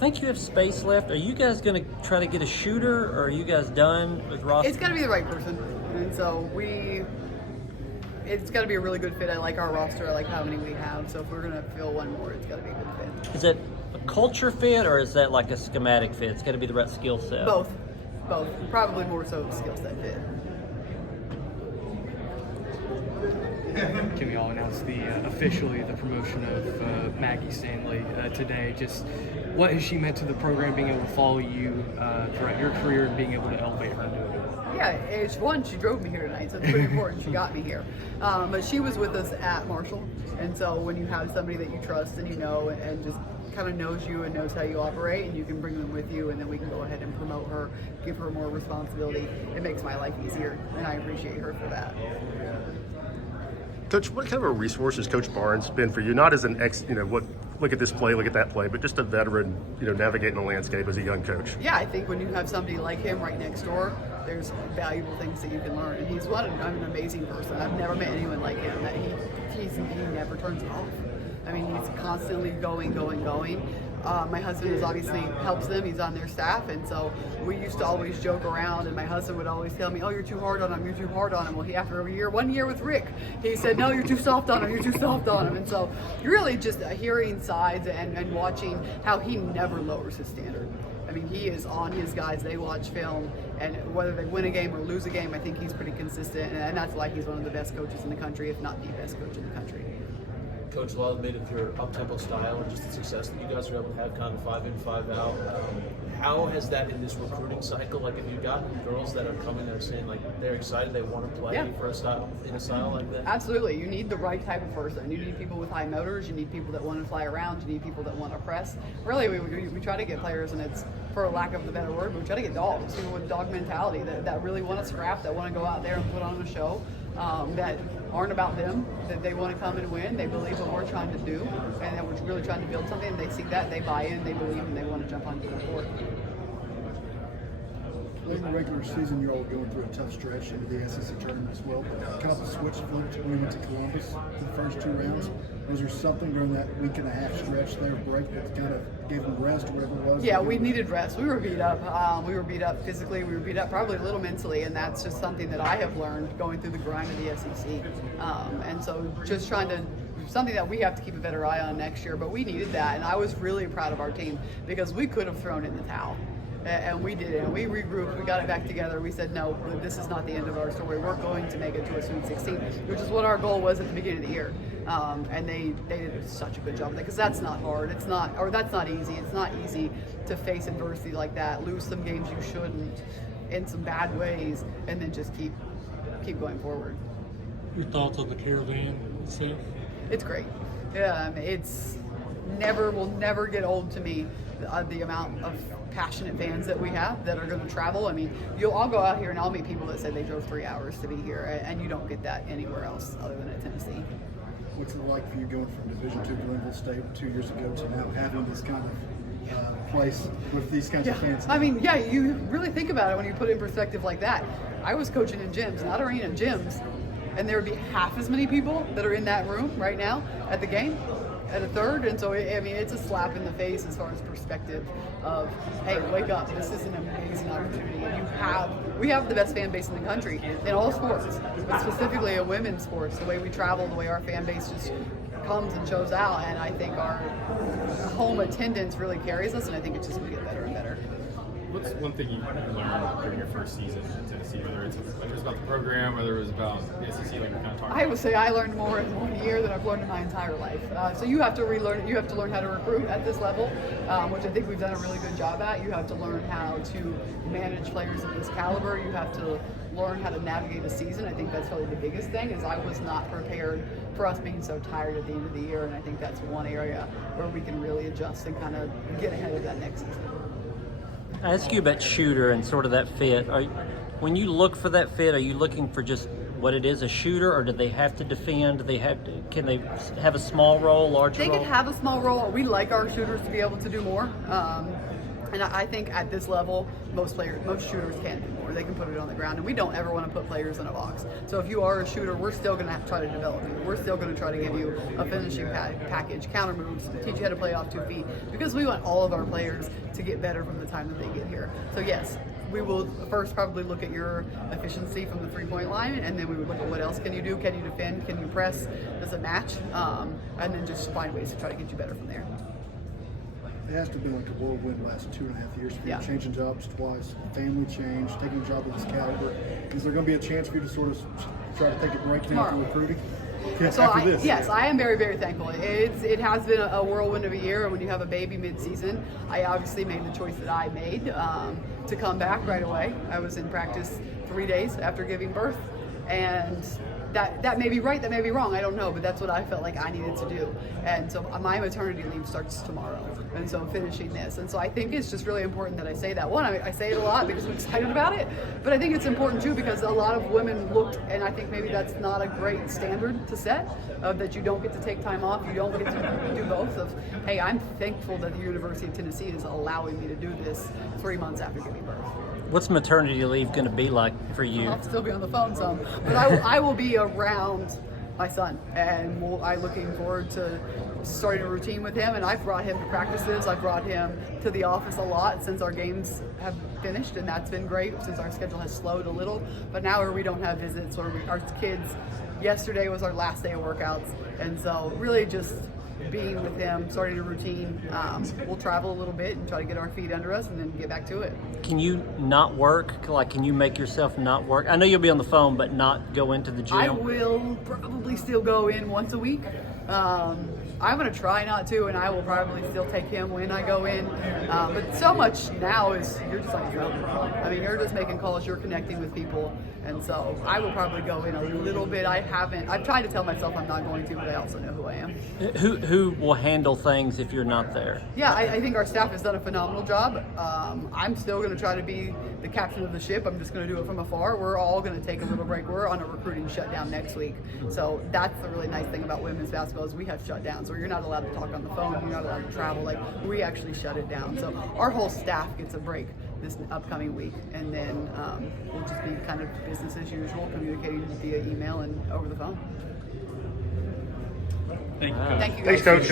think you have space left. Are you guys going to try to get a shooter, or are you guys done with roster? It's got to be the right person, and so it's got to be a really good fit. I like our roster. I like how many we have. So if we're going to fill one more, it's got to be a good fit. Is it a culture fit, or is that like a schematic fit? It's got to be the right skill set. Both. Probably more so skill set fit. Kim, y'all announced officially the promotion of Maggie Stanley today. Just what has she meant to the program, being able to follow you throughout your career and being able to elevate her into it? Yeah, she drove me here tonight, so it's pretty important she got me here. But she was with us at Marshall, and so when you have somebody that you trust and you know and just kind of knows you and knows how you operate, and you can bring them with you, and then we can go ahead and promote her, give her more responsibility. It makes my life easier, and I appreciate her for that. Coach, what kind of a resource has Coach Barnes been for you? Not as an look at this play, look at that play, but just a veteran, navigating the landscape as a young coach. Yeah, I think when you have somebody like him right next door, there's valuable things that you can learn. And he's an amazing person. I've never met anyone like him. That he never turns off. I mean, he's constantly going. My husband is obviously helps them. He's on their staff, and so we used to always joke around. And my husband would always tell me, "Oh, you're too hard on him. You're too hard on him." Well, after one year with Rick, he said, "No, you're too soft on him. You're too soft on him." And so, you're really just hearing sides and watching how he never lowers his standard. I mean, he is on his guys. They watch film, and whether they win a game or lose a game, I think he's pretty consistent, and that's why he's one of the best coaches in the country, if not the best coach in the country. Coach, a lot of made of your up-tempo style and just the success that you guys are able to have, kind of 5 in, 5 out. How has that in this recruiting cycle? Like, have you gotten girls that are coming that are saying like they're excited, they want to play for a style like that? Absolutely. You need the right type of person. You need people with high motors. You need people that want to fly around. You need people that want to press. Really, we try to get players, and it's, for lack of a better word, we try to get dogs, people with dog mentality that really want to scrap, that want to go out there and put on a show. That aren't about them, that they want to come and win, they believe what we're trying to do, and that we're really trying to build something, and they see that, they buy in, they believe, and they want to jump onto the court. In the regular season, you're all going through a tough stretch into the SEC tournament as well. Kind of a switch flipped when we went to Columbus for the first 2 rounds. Was there something during that week and a half stretch there, break, that kind of gave them rest or whatever it was? Yeah, we needed rest. We were beat up. We were beat up physically. We were beat up probably a little mentally, and that's just something that I have learned going through the grind of the SEC. And so just trying to something that we have to keep a better eye on next year, but we needed that, and I was really proud of our team because we could have thrown in the towel. And we did it, and we regrouped, we got it back together. We said, no, this is not the end of our story. We're going to make it to a Sweet 16, which is what our goal was at the beginning of the year. And they did such a good job of that, because that's not hard. That's not easy. It's not easy to face adversity like that, lose some games you shouldn't in some bad ways, and then just keep going forward. Your thoughts on the Caravan itself? It's great. Will never get old to me, the amount of passionate fans that we have that are going to travel. I mean, I'll go out here and I'll meet people that say they drove 3 hours to be here, and you don't get that anywhere else other than at Tennessee. What's it like for you going from Division II Glenville State 2 years ago to now having this kind of place with these kinds of fans? I mean, you really think about it when you put it in perspective like that. I was coaching in gyms, not arena gyms, and there would be half as many people that are in that room right now at the game at a third, and so it's a slap in the face as far as perspective of, hey, wake up, this is an amazing opportunity, and we have the best fan base in the country in all sports, but specifically in women's sports. The way we travel, the way our fan base just comes and shows out, and I think our home attendance really carries us, and I think it's just going to get better and better. What's one thing you learned during your first season in Tennessee, whether it was about the program, whether it was about the SEC, like we kind of talked about? I would say I learned more in 1 year than I've learned in my entire life. So you have to relearn. You have to learn how to recruit at this level, which I think we've done a really good job at. You have to learn how to manage players of this caliber. You have to learn how to navigate a season. I think that's probably the biggest thing, is I was not prepared for us being so tired at the end of the year, and I think that's one area where we can really adjust and kind of get ahead of that next season. I ask you about shooter and sort of that fit. When you look for that fit, are you looking for just what it is, a shooter, or do they have to defend? Can they have a small role, larger role? They can have a small role. We like our shooters to be able to do more. And I think at this level, most shooters can do more. They can put it on the ground, and we don't ever want to put players in a box. So if you are a shooter, we're still going to try to develop you. We're still going to try to give you a finishing package, counter moves, teach you how to play off 2 feet, because we want all of our players to get better from the time that they get here. So yes, we will first probably look at your efficiency from the 3-point line, and then we would look at what else can you do. Can you defend? Can you press? Does it match? And then just find ways to try to get you better from there. It has to be like a whirlwind last 2.5 years for you, Yeah. changing jobs twice, family change, taking a job of this caliber. Is there going to be a chance for you to sort of try to take a break now Tomorrow. from recruiting? Yes, So after this. yes, I am very, very thankful. It has been a whirlwind of a year, and when you have a baby mid-season, I obviously made the choice that I made to come back right away. I was in practice 3 days after giving birth, and that may be right, that may be wrong, I don't know, but that's what I felt like I needed to do. And so my maternity leave starts tomorrow, and so I'm finishing this. And so I think it's just really important that I say that. One, I say it a lot because I'm excited about it, but I think it's important too because a lot of women looked, and I think maybe that's not a great standard to set, that you don't get to take time off, you don't get to do both of, hey, I'm thankful that the University of Tennessee is allowing me to do this 3 months after giving birth. What's maternity leave going to be like for you? I'll still be on the phone some, but I will be around my son, and I'm looking forward to starting a routine with him. And I've brought him to practices. I've brought him to the office a lot since our games have finished, and that's been great since our schedule has slowed a little. But now where we don't have visits, or our kids, yesterday was our last day of workouts, and so really just being with him, starting a routine. We'll travel a little bit and try to get our feet under us and then get back to it. Can you not work? Like, can you make yourself not work? I know you'll be on the phone, but not go into the gym. I will probably still go in once a week. I'm going to try not to, and I will probably still take him when I go in. But so much now is you're just on your phone. I mean, you're just making calls, you're connecting with people. And so I will probably go in a little bit. I've tried to tell myself I'm not going to, but I also know who I am. Who will handle things if you're not there? Yeah, I think our staff has done a phenomenal job. I'm still going to try to be the captain of the ship. I'm just going to do it from afar. We're all going to take a little break. We're on a recruiting shutdown next week. So that's the really nice thing about women's basketball is we have shut down. So you're not allowed to talk on the phone. You're not allowed to travel. Like, we actually shut it down. So our whole staff gets a break this upcoming week. And then we'll just be kind of business as usual, communicating via email and over the phone. Thank you. Thank you guys. Thanks, Coach.